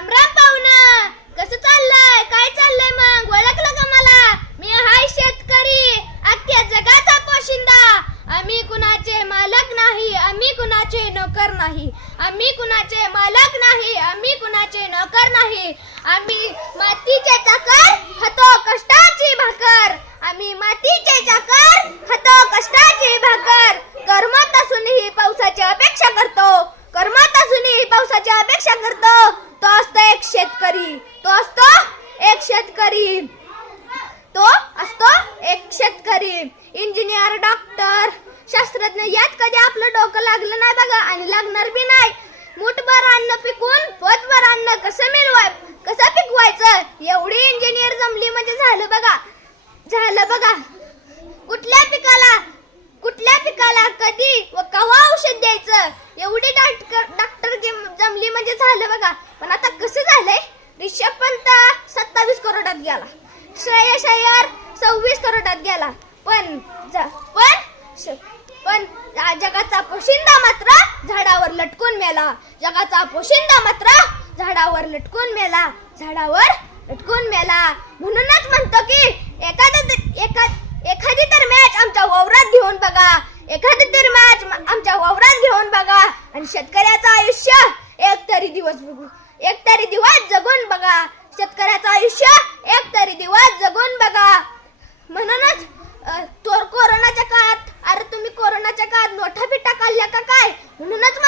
राम राम पाहुणा, कसं चाललंय? काय चाललंय मग? ओळखलं का मला? मी हाय शेतकरी, अख्ख्या जगाचा पोशिंदा. आम्ही कुणाचे मालक नाही, आम्ही कुणाचे नोकर नाही. आम्ही कुणाचे मालक नाही, आम्ही कुणाचे नोकर नाही. आम्ही मातीचे चाकर, खातो कष्टाची भाकर. आम्ही मातीचे चाकर, खातो कष्टाची भाकर. करमत असूनही पावसाची अपेक्षा करतो. करमत असूनही पावसाची अपेक्षा करतो. तो असतो एक शेतकरी. तो असतो एक शेतकरी. तो असतो एक शेतकरी. इंजिनियर, डॉक्टर, शास्त्रज्ञ यात कधी आपलं डोकं लागलं नाही बघा, आणि लागणार बी नाही. मुठभर अन्न पिकून पोटभर अन्न कसं पिकवायचं, एवढी इंजिनियर जमली म्हणजे झालं बघा. कुठल्या पिकाला कधी व केव्हा औषध द्यायचं, एवढी डॉक्टर जमली म्हणजे झालं बघा. पण आता कसं झालंय, रिषभ पंत 27 करोडात गेला, श्रेयस अय्यर 26 करोडात गेला. पण जगाचा पोशिंदा मात्र झाडावर लटकून मेला. जगाचा पोशिंदा मात्र झाडावर लटकून मेला. म्हणूनच म्हणतो की एखादी तर मॅच आमच्या वावरात घेऊन बघा. आमच्या वावरात घेऊन बघा. आणि शेतकऱ्याचं आयुष्य एक तरी दिवस जगून बघा. शेतकऱ्याचं आयुष्य एक तरी दिवस जगून बघा. म्हणूनच कोरोनाच्या काळात, अरे तुम्ही कोरोनाच्या काळात नोटा बिटा काढल्या का काय? म्हणूनच